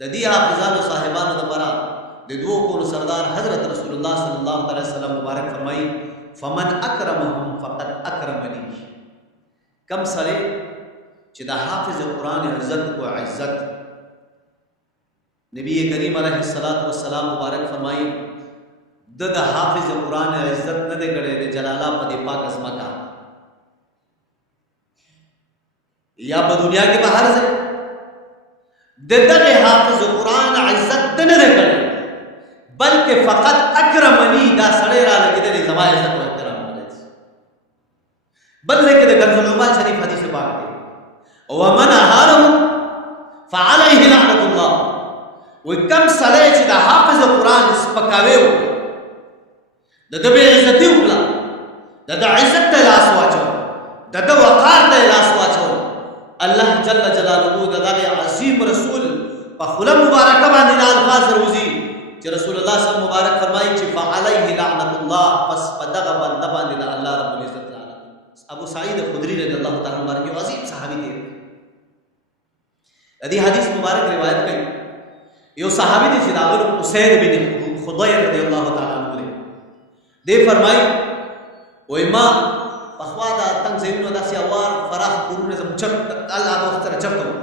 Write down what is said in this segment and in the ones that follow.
د دې حافظانو صاحبانو لپاره د دوو کونو سردار حضرت رسول الله صلی الله علیه وسلم مبارک فرمایي فمن اکرمهم فقد اکرمنی. کم سره چې د حافظ قرآن عزت کو عزت نبی کریم علیه السلام مبارک فرمایي د حافظ قرآن عزت نه دی کړی د جلاله په دې پاک ازمکا یا په دنیا کې بهر ځای د دغه حافظ قرآن عزت نه دی کړی بلکې فقط اکرمنی دا سړی را لګېدلی زما عزت او احترام کړی. بل ځای کې د کنز العمال شریف حدیث پاک دی ومن اهانه فعليه لعنة الله. وی کم سړی چې د حافظ قرآن سپکاوی وکړي د ده بې عزتي وکړه د ده عزت ته لاس واچو د ده وقار ته لاس واچو الله جل جلاله د دغه عظیم رسول په خوله مبارکه باندې دا الفاظ روزي چې رسول الله صلی الله علیه وسلم مبارک فرمایي چې فعليه لعنة الله پس په دغه بنده باندې د الله رب العزت لعنت. ابو سعید خدری رضی الله تعالی عنہ یو عظیم صحابي دی. دې حدیث مبارک روایت کوي یو صحابي دی چې داغه اسید بن خضیر رضی الله تعالی عنہ دی. دې فرمایي وای ما په خوا دا تنگ ځایونو داسې اوار فراخ کورونه زم چپ الله هغه سره چپ کوم.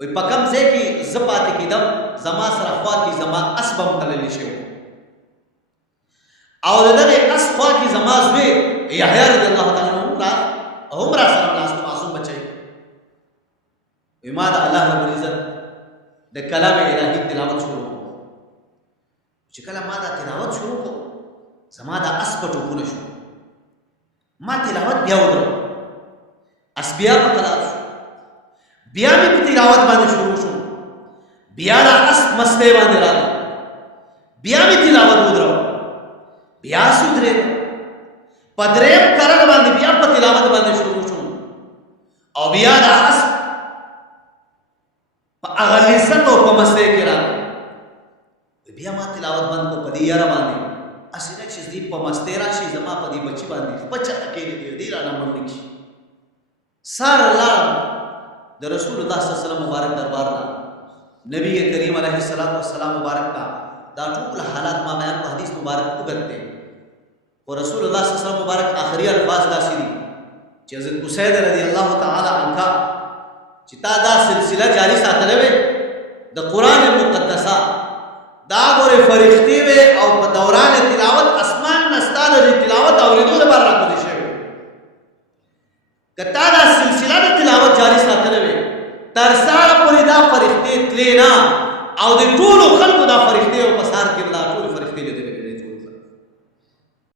وای په کوم ځای کې زه پاتې کېدم زما سره خوا کې زما اسبم تللی شو او دغه اس خوا کې زما زوی یحیی رضی الله تعالی عنہ هم را سره ناس معصوم بچي. وای ما د الله رب العزت د کلام الهی تلاوت شروع کړ. چې کله ما دا تلاوت شروع کړ زما دا اس په ټوپونه شو. ما تلاوت بیا وکړ اس بیا په تلاوت شو بیا مې په تلاوت باندې شروع شو بیا دا اس مسته باندې راغی بیا مې تلاوت ودرو بیا سودره پدریم کرن باندې بیا په تلاوت باندې شروع شو او بیا دا اس په اغلیست او په مسته کې راغی بیا ما تلاوت باندې په دې یاره باندې اسینه چې دې په مسته راشي زما په دې بچی باندې بچا کې دې را نه مونږ شي سار الله د رسول الله صلی الله علیه وسلم مبارک دربار لا نبی کریم علیه السلام مبارک کا دا ټول حالات ما بیان په حدیث مبارک وګورئ او رسول الله صلی الله علیه وسلم مبارک آخری الفاظ داسې دي چې حضرت اسید رضی الله تعالی عنہ چې تا دا سلسله جاری ساتلې وي د قران مقدسه دا ګوره فرښتې وي او په دوران تلاوت اسمان نستاله د تلاوت اوریدو لپاره راغلي شي کتا دا سلسله د تلاوت جاری ساتلې وي تر سال پورې دا فرښتې تلینا او د ټولو خلکو دا فرښتې